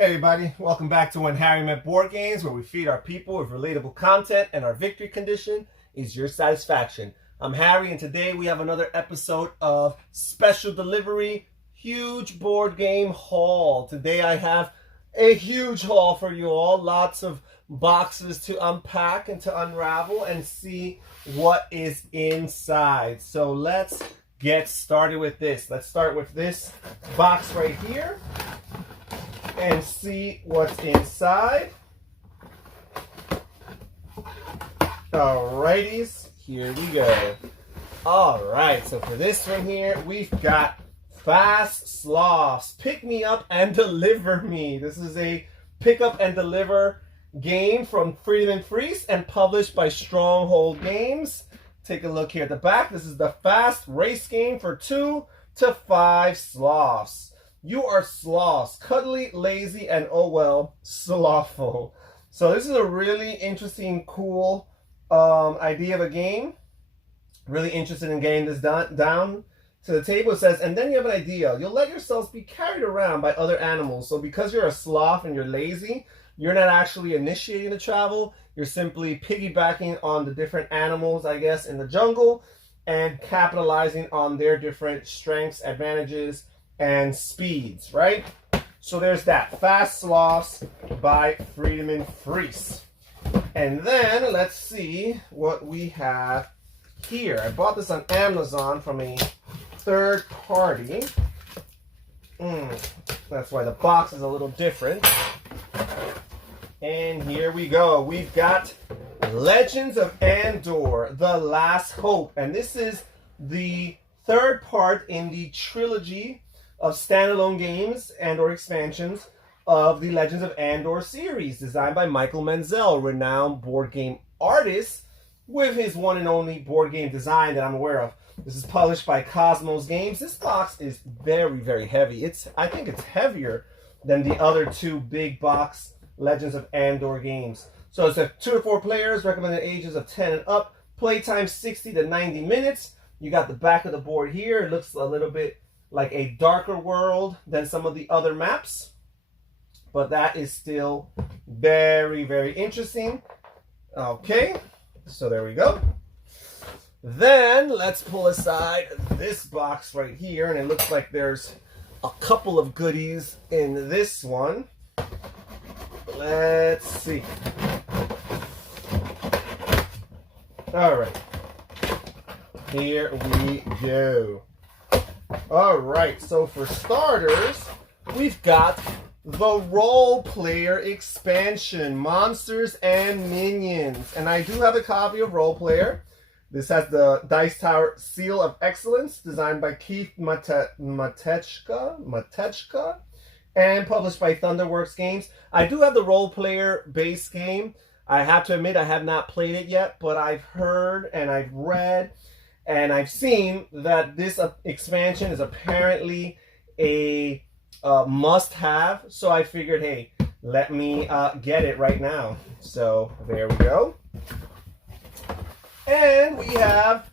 Hey everybody, welcome back to When Harry Met Board Games, where we feed our people with relatable content and our victory condition is your satisfaction. I'm Harry, and today we have another episode of Special Delivery Huge Board Game Haul. Today I have a huge haul for you all, lots of boxes to unpack and to unravel and see what is inside. So let's get started with this. Let's start with this box right here and see what's inside. Alrighties, here we go. Alright, so for this one here, we've got Fast Sloths, Pick Me Up and Deliver Me. This is a pick up and deliver game from Freedom Freeze and published by Stronghold Games. Take a look here at the back. This is the fast race game for 2 to 5 sloths. You are sloths, cuddly, lazy, and oh well, slothful. So this is a really interesting, cool idea of a game. Really interested in getting this down to the table. It says, and then you have an idea. You'll let yourselves be carried around by other animals. So because you're a sloth and you're lazy, you're not actually initiating the travel. You're simply piggybacking on the different animals, I guess, in the jungle and capitalizing on their different strengths, advantages, and speeds, right? So there's that. Fast Sloths by Freedom Freeze. And then let's see what we have here. I bought this on Amazon from a third party. That's why the box is a little different. And here we go. We've got Legends of Andor, The Last Hope. And this is the third part in the trilogy of standalone games and or expansions of the Legends of Andor series, designed by Michael Menzel, renowned board game artist with his one and only board game design that I'm aware of. This is published by Cosmos Games. This box is very, very heavy. I think it's heavier than the other two big box Legends of Andor games. So it's a 2 to 4 players, recommended ages of 10 and up, playtime 60 to 90 minutes. You got the back of the board here. It looks a little bit like a darker world than some of the other maps, but that is still very, very interesting. Okay, so there we go. Then let's pull aside this box right here, and it looks like there's a couple of goodies in this one. Let's see. All right, here we go. All right, so for starters, we've got the Role Player expansion, Monsters and Minions. And I do have a copy of Role Player. This has the Dice Tower Seal of Excellence, designed by Keith Matechka, and published by Thunderworks Games. I do have the Role Player base game. I have to admit I have not played it yet, but I've heard and I've read and I've seen that this expansion is apparently a must-have. So I figured, hey, let me get it right now. So there we go. And we have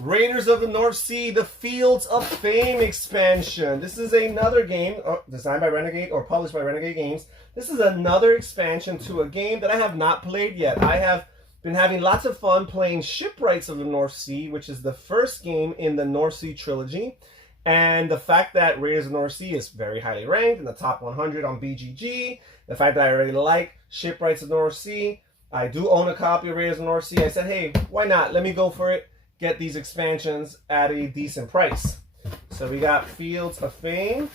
Raiders of the North Sea, the Fields of Fame expansion. This is another game designed by Renegade or published by Renegade Games. This is another expansion to a game that I have not played yet. I have been having lots of fun playing Shipwrights of the North Sea, which is the first game in the North Sea trilogy. And the fact that Raiders of the North Sea is very highly ranked in the top 100 on BGG, the fact that I really like Shipwrights of the North Sea, I do own a copy of Raiders of the North Sea. I said, hey, why not? Let me go for it. Get these expansions at a decent price. So we got Fields of Fame.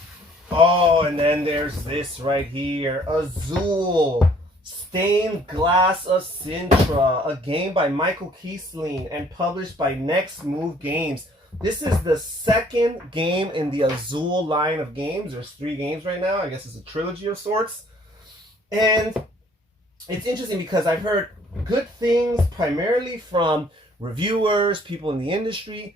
Oh, and then there's this right here, Azul, Stained Glass of Sintra, a game by Michael Kiesling and published by Next Move Games. This is the second game in the Azul line of games. There's 3 games right now. I guess it's a trilogy of sorts. And it's interesting because I've heard good things primarily from reviewers, people in the industry,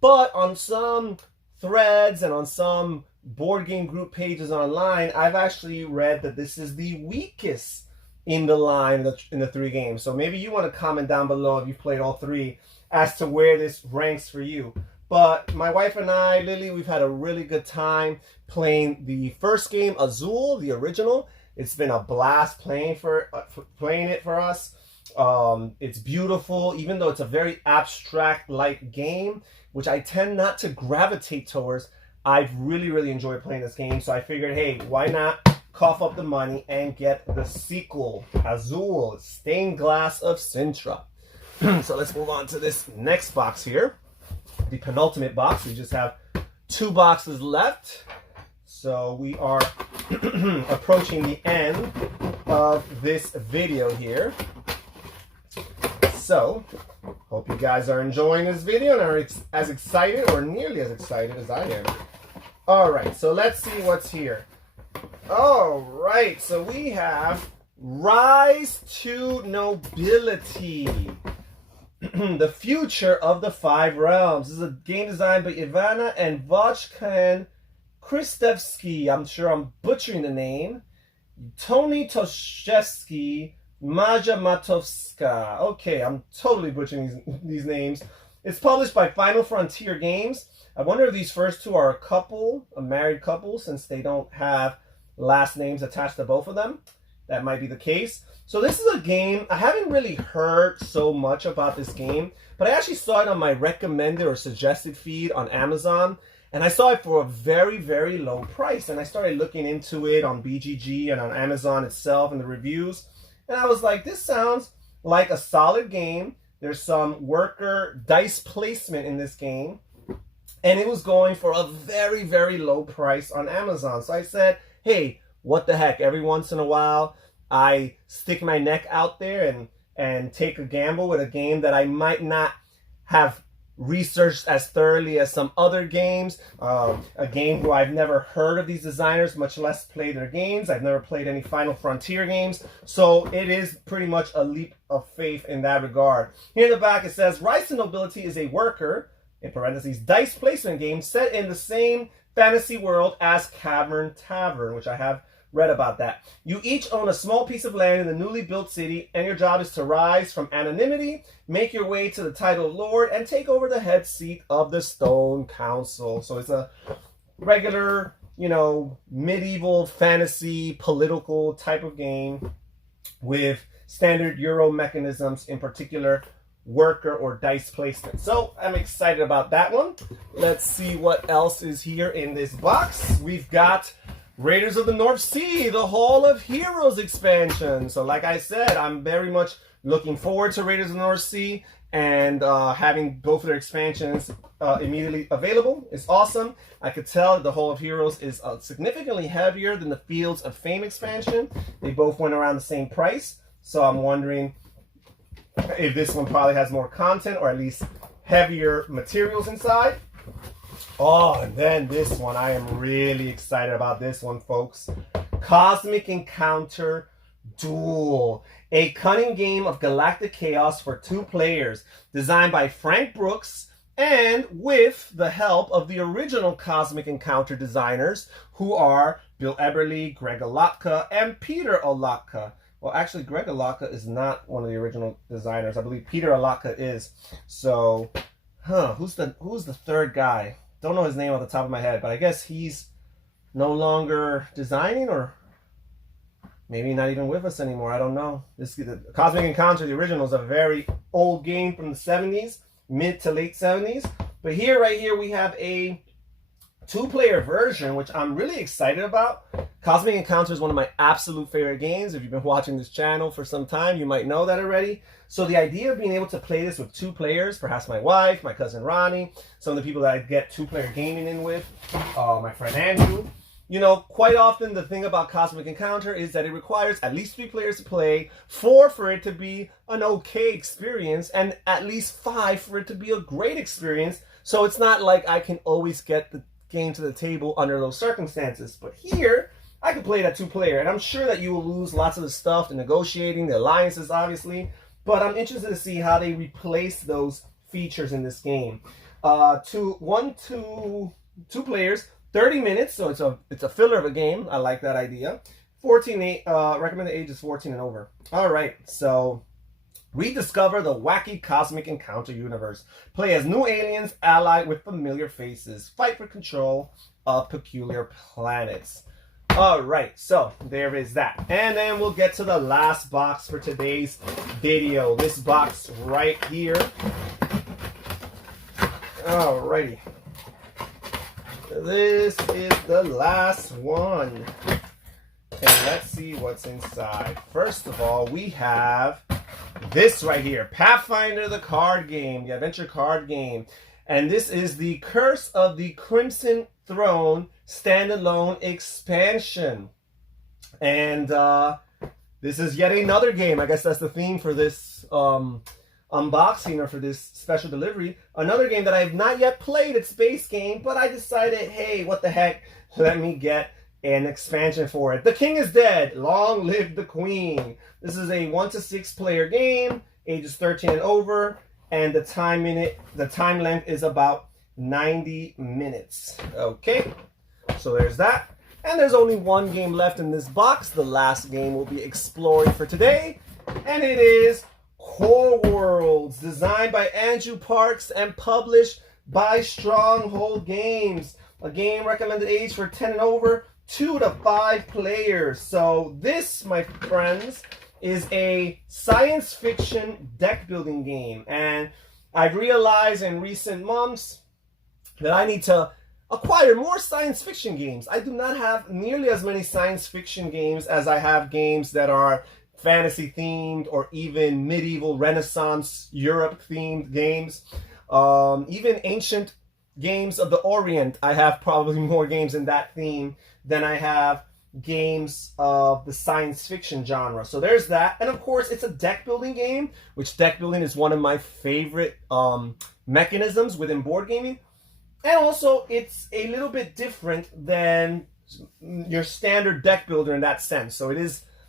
but on some threads and on some board game group pages online, I've actually read that this is the weakest in the line in the 3 games. So maybe you want to comment down below if you've played all 3 as to where this ranks for you. But my wife and I, Lily, we've had a really good time playing the first game, Azul, the original. It's been a blast playing it for us. It's beautiful, even though it's a very abstract-like game, which I tend not to gravitate towards. I've really enjoyed playing this game, so I figured, hey, why not cough up the money and get the sequel, Azul, Stained Glass of Sintra. So let's move on to this next box here, the penultimate box. We just have 2 boxes left, so we are approaching the end of this video here. So, hope you guys are enjoying this video and are as excited or nearly as excited as I am. Alright, so let's see what's here. Alright, so we have Rise to Nobility. The Future of the Five Realms. This is a game designed by Ivana and Vojkan Kristevsky. I'm sure I'm butchering the name. Tony Toshevsky, Maja Matovska. Okay, I'm totally butchering these names. It's published by Final Frontier Games. I wonder if these first two are a married couple, since they don't have last names attached to both of them. That might be the case. So this is a game, I haven't really heard so much about this game, but I actually saw it on my recommended or suggested feed on Amazon, and I saw it for a very low price. And I started looking into it on BGG and on Amazon itself and the reviews. And I was like, this sounds like a solid game. There's some worker dice placement in this game. And it was going for a very low price on Amazon. So I said, hey, what the heck? Every once in a while, I stick my neck out there and take a gamble with a game that I might not have researched as thoroughly as some other games. A game where I've never heard of these designers, much less play their games. I've never played any Final Frontier games. So it is pretty much a leap of faith in that regard. Here in the back it says, Rise to Nobility is a worker, in parentheses, dice placement game set in the same fantasy world as Cavern Tavern, which I have read about that. You each own a small piece of land in the newly built city, and your job is to rise from anonymity, make your way to the title Lord, and take over the head seat of the Stone Council. So it's a regular, medieval fantasy political type of game with standard Euro mechanisms, in particular worker or dice placement. So I'm excited about that one. Let's see what else is here in this box. We've got Raiders of the North Sea, the Hall of Heroes expansion. So like I said, I'm very much looking forward to Raiders of the North Sea, and having both of their expansions immediately available is awesome. I could tell the Hall of Heroes is significantly heavier than the Fields of Fame expansion. They both went around the same price. So I'm wondering if this one probably has more content, or at least heavier materials inside. Oh, and then this one, I am really excited about this one, folks. Cosmic Encounter Duel, a cunning game of galactic chaos for 2 players, designed by Frank Brooks and with the help of the original Cosmic Encounter designers, who are Bill Eberly, Greg Alotka, and Peter Alotka. Well, actually, Greg Alotka is not one of the original designers. I believe Peter Alotka is. So, who's the third guy? Don't know his name off the top of my head, but I guess he's no longer designing, or maybe not even with us anymore. I don't know. The Cosmic Encounter, the original, is a very old game from the 70s, mid to late 70s. But right here, we have a 2-player version, which I'm really excited about. Cosmic Encounter is one of my absolute favorite games. If you've been watching this channel for some time, you might know that already. So the idea of being able to play this with 2 players, perhaps my wife, my cousin Ronnie, some of the people that I get 2-player gaming in with, my friend Andrew. Quite often the thing about Cosmic Encounter is that it requires at least 3 players to play, 4 for it to be an okay experience, and at least 5 for it to be a great experience. So it's not like I can always get the game to the table under those circumstances. But here, I can play that 2-player, and I'm sure that you will lose lots of the stuff, the negotiating, the alliances, obviously. But I'm interested to see how they replace those features in this game. 2 players, 30 minutes, so it's a filler of a game. I like that idea. Recommended age is 14 and over. All right, so Rediscover the wacky cosmic encounter universe. Play as new aliens allied with familiar faces. Fight for control of peculiar planets. All right, so there is that. And then we'll get to the last box for today's video. This box right here. Alrighty. This is the last one. And let's see what's inside. First of all, we have this right here, Pathfinder, the card game, the adventure card game. And this is the Curse of the Crimson Throne standalone expansion. And this is yet another game. I guess that's the theme for this unboxing or for this special delivery. Another game that I've not yet played. It's base game, but I decided, hey, what the heck? Let me get an expansion for it. The King is Dead. Long live the Queen. This is a 1 to 6 player game, ages 13 and over, and the time length is about 90 minutes. Okay, so there's that. And there's only one game left in this box. The last game we'll be exploring for today, and it is Core Worlds, designed by Andrew Parks and published by Stronghold Games. A game recommended age for 10 and over, 2 to 5 players. So this, my friends, is a science fiction deck building game. And I've realized in recent months that I need to acquire more science fiction games. I do not have nearly as many science fiction games as I have games that are fantasy themed or even medieval Renaissance Europe themed games. Even ancient games of the Orient, I have probably more games in that theme than I have games of the science fiction genre. So there's that. And of course, it's a deck building game, which deck building is one of my favorite mechanisms within board gaming. And also, it's a little bit different than your standard deck builder in that sense. So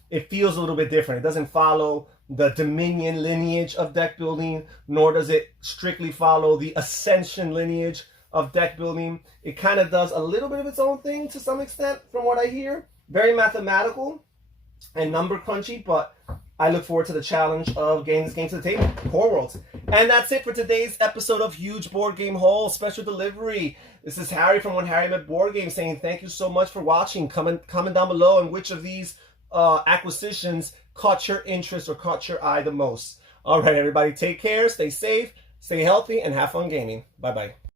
it feels a little bit different. It doesn't follow the Dominion lineage of deck building, nor does it strictly follow the Ascension lineage of deck building. It kind of does a little bit of its own thing to some extent, from what I hear. Very mathematical and number crunchy, but I look forward to the challenge of getting this game to the table. Core Worlds. And that's it for today's episode of Huge Board Game Haul Special Delivery. This is Harry from When Harry Met Board Game saying thank you so much for watching. Comment down below on which of these acquisitions caught your interest or caught your eye the most. All right, everybody, take care, stay safe, stay healthy, and have fun gaming. Bye-bye.